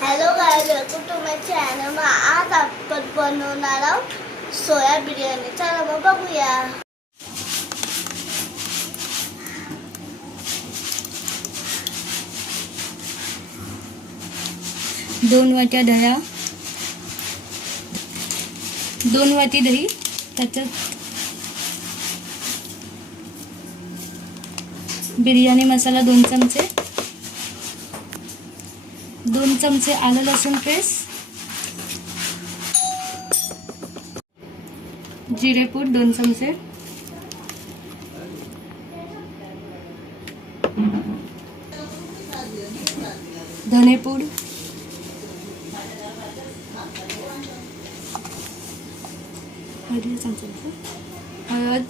Hello guys, welcome to my channel. मग आज आपण बनवणार आहोत सोया बिर्याणी। चला मग बघूया। 2 वाट्या दह्या, 2 वाटी दही, त्याच्यात बिर्याणी मसाला 2 चमचे, 2 चमचे आलं लसूण पेस्ट, जिरेपूड 2 चमचे, धनेपूड, हळद,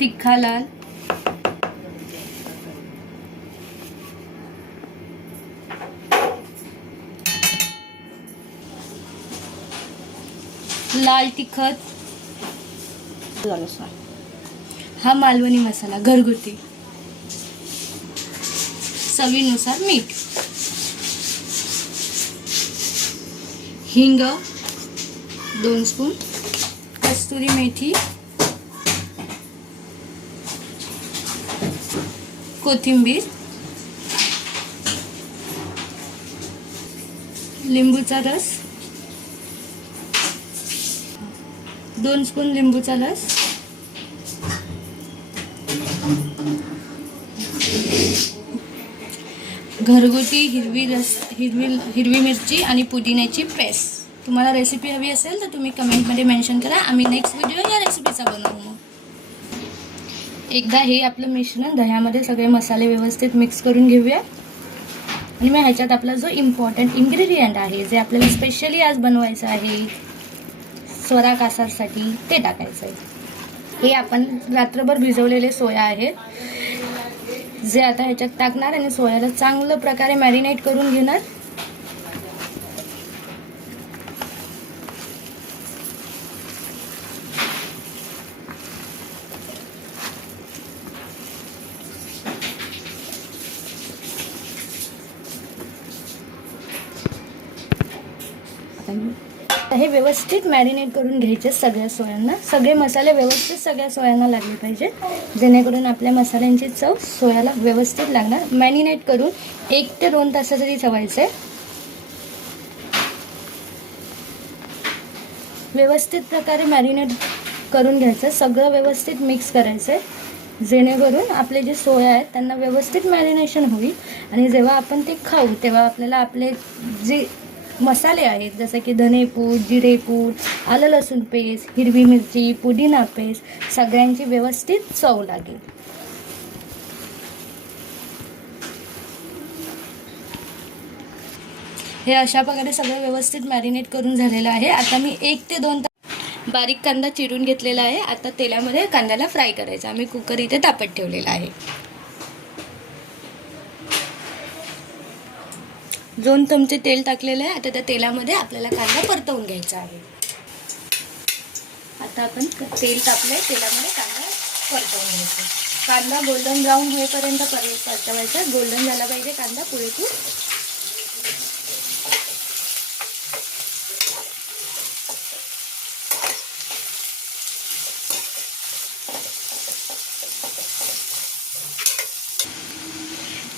तिखा लाल, लाल तिखट, हा मालवणी मसाला घरगुती, चवीनुसार मीठ, हिंग 2 स्पून, कस्तुरी मेथी, कोथिंबीर, लिंबूचा रस 2 स्पून, लिंबूचा रस, घरगुती हिरवी मिरची आणि पुदिन्याची पेस्ट। तुम्हाला रेसिपी हवी असेल तर तुम्ही कमेंटमध्ये मेन्शन करा, आम्ही नेक्स्ट व्हिडिओ या रेसिपीचा बनवू। एकदा हे आपलं मिश्रण दह्यामध्ये सगळे मसाले व्यवस्थित मिक्स करून घेऊया। आणि मग ह्याच्यात आपला जो इम्पॉर्टंट इन्ग्रेडियंट आहे, जे आपल्याला स्पेशली आज बनवायचं आहे स्वरा कासारसाठी, ते टाकायचं आहे। हे आपण रात्रभर भिजवलेले सोया आहेत, जे आता ह्याच्यात टाकणार आणि सोयाला चांगलं प्रकारे मॅरिनेट करून घेणार। हे व्यवस्थित मॅरिनेट करून घ्यायचे सगळ्या सोयांना। सगळे मसाले व्यवस्थित सगळ्या सोयांना लागले पाहिजे, जेणेकरून आपल्या मसाल्यांची चव सोयाला व्यवस्थित लागणार। मॅरिनेट करून 1 ते 2 तासासाठी ठेवायचे। व्यवस्थित प्रकारे मॅरिनेट करून घ्यायचं, सगळं व्यवस्थित मिक्स करायचं, जेणेकरून आपले जे सोया आहेत त्यांना व्यवस्थित मॅरिनेशन होईल। आणि जेव्हा आपण ते खाऊ तेव्हा आपल्याला आपले जे मसाले आहेत, जसं की धनेपूड, जिरेपूड, आलं लसूण पेस्ट, हिरवी मिरची, पुदिना पेस्ट, सगळ्यांची व्यवस्थित चव लागेल। हे अशा प्रकारे सगळं व्यवस्थित मॅरिनेट करून झालेलं आहे। आता मी 1 ते 2 बारीक कांदा चिरून घेतलेला आहे। आता तेलामध्ये कांद्याला फ्राय करायचा। आम्ही कुकर इथे तापत ठेवलेला आहे। 2 चमचे तेल टाकलेलं आहे। आता त्या तेलामध्ये आपल्याला कांदा परतवून घ्यायचा आहे। आता आपण तेल तापलंय, तेलामध्ये कांदा परतवून घ्यायचा। कांदा गोल्डन ब्राऊन होईपर्यंत परतवायचा। गोल्डन झाला पाहिजे कांदा पुरेपूर।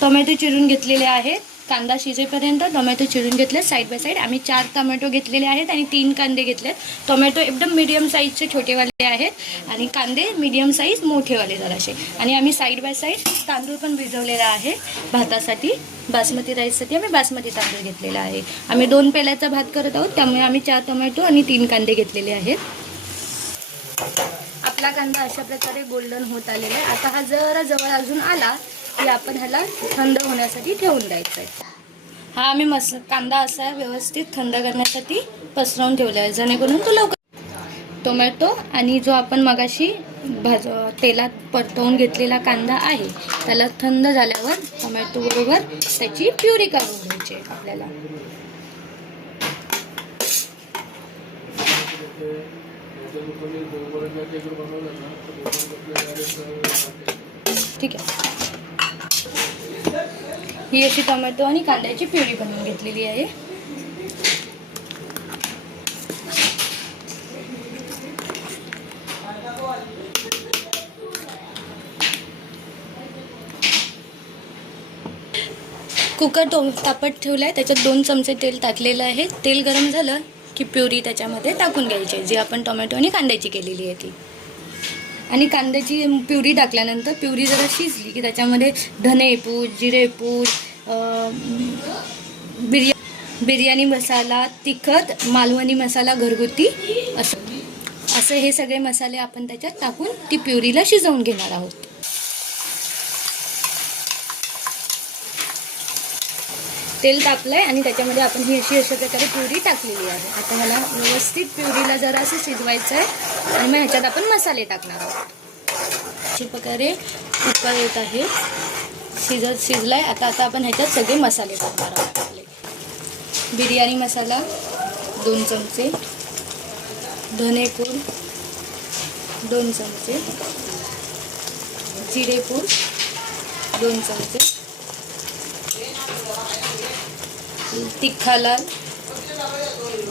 टोमॅटो चिरून घेतलेले आहेत। कांदा शिजेपर्यंत टोमॅटो चिरून घेतले साईड बाय साईड। आम्ही 4 टोमॅटो घेतलेले आहेत आणि 3 कांदे घेतलेत। टोमॅटो एकदम मीडियम साईजचे छोटेवाले आहेत आणि कांदे मीडियम साईज मोठेवाले जरासे। आणि आम्ही साईड बाय साईड तांदूळ पण भिजवलेला आहे भातासाठी। बासमती राईससाठी आम्ही बासमती तांदूळ घेतलेला आहे। आम्ही 2 पेल्याचा भात करत आहोत, त्यामुळे आम्ही 4 टोमॅटो आणि 3 कांदे घेतलेले आहेत। आपला कांदा अशा प्रकारे गोल्डन होत आलेला आहे। आता हा जरा जवळ अजून आला की आपण ह्याला थंड होण्यासाठी ठेवून द्यायचा आहे। हा आम्ही कांदा असा व्यवस्थित थंड करण्यासाठी पसरवून ठेवला आहे, जेणेकरून तो लवकर। टोमॅटो आणि जो आपण मगाशी तेलात परतवून घेतलेला कांदा आहे त्याला थंड झाल्यावर टोमॅटो बरोबर त्याची प्युरी करून घ्यायची आहे आपल्याला। ठीक आहे. ही अशी टोमॅटो आणि कांद्याची प्युरी बनवून घेतलेली आहे. कुकर तापत ठेवला आहे, त्याच्यात 2 चमचे तेल टाकलेलं आहे. तेल गरम झालं की प्युरी त्याच्यामध्ये टाकून घ्यायची आहे, जी आपण टोमॅटो आणि कांद्याची केलेली आहे ती. आणि कांद्याची प्युरी टाकल्यानंतर प्युरी जरा शिजली की त्याच्यामध्ये धनेपूड, जिरेपूड, बिर्याणी मसाला, तिखट, मालवणी मसाला घरगुती असं हे सगळे मसाले आपण त्याच्यात टाकून ती प्युरीला शिजवून घेणार आहोत. तेल तापलंय आणि त्याच्यामध्ये आपण ही अशा प्रकारे प्युरी टाकलेली आहे. आता ह्याला व्यवस्थित प्युरीला जरा असं शिजवायचं आहे आणि मग ह्याच्यात आपण मसाले टाकणार आहोत. अशा प्रकारे उकळ येत आहे, शिजलाय. आता आपण ह्याच्यात सगळे मसाले टाकणार आहोत. आपले बिर्याणी मसाला 2 चमचे, धनेपूड 2 चमचे, जिरेपूड 2 चमचे, तिखा लाल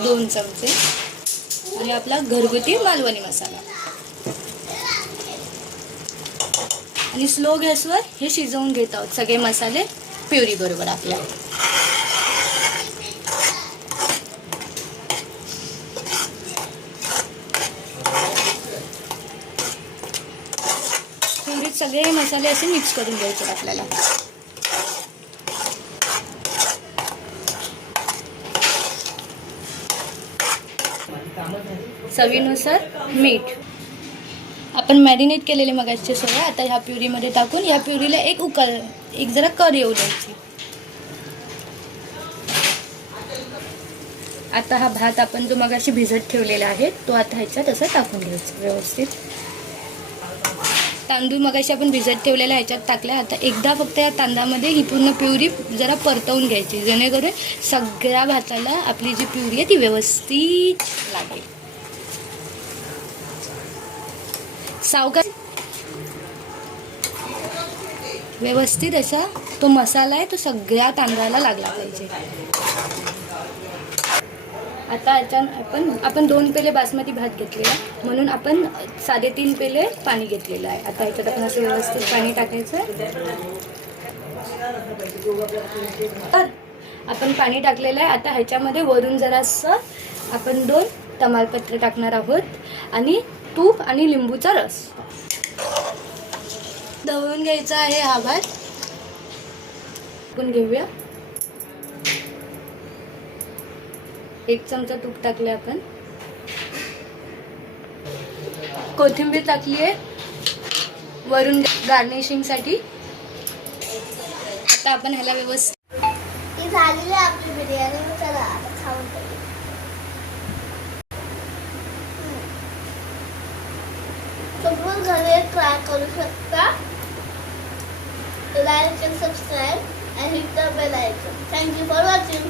2 चमचे आणि आपला घरगुती मालवणी मसाला. आणि स्लो गॅसवर हे शिजवून घेत आहोत सगळे मसाले प्युरी बरोबर आपल्या. प्युरीत सगळे मसाले असे मिक्स करून घ्यायचे आपल्याला. चवीनुसार मीठ. आपण मॅरिनेट केलेले मगाचे सोया आता ह्या प्युरीमध्ये टाकून ह्या प्युरीला एक जरा कर येऊ द्यायची. आता हा भात आपण जो मगाशी भिजत ठेवलेला आहे तो आता ह्याच्यात असं टाकून घ्यायचा व्यवस्थित. तांदूळ मगाशी आपण भिजत ठेवलेला ह्याच्यात टाकला. आता एकदा फक्त या तांदळामध्ये ही पूर्ण प्युरी जरा परतवून घ्यायची, जेणेकरून सगळ्या भाताला आपली जी प्युरी आहे ती व्यवस्थित लागेल. सावकाश व्यवस्थित असा तो मसाला आहे तो सगळ्या तांदळाला लागला पाहिजे. आता याच्यात आपण 2 पेले बासमती भात घेतलेला म्हणून आपण 3.5 पेले पाणी घेतलेलं आहे. आता ह्याच्यात आपण असं व्यवस्थित पाणी टाकायचं. आपण पाणी टाकलेलं आहे. आता ह्याच्यामध्ये वरून जरासं आपण 2 तमालपत्र टाकणार आहोत आणि तूप आणि लिंबूचा रस. दळून घ्यायचा आहे हा भात. आपण घेऊया. 1 चमचा तूप टाकले आपण. कोथिंबीर टाकली आहे वरून गार्निशिंग साठी. आता आपण ह्याला व्यवस्थित झालेली आपली बिर्याणी. चला आता खाऊन बघू. तुम्ही घरी ट्राय करू शकता. Like and subscribe and hit the bell icon. Thank you for watching.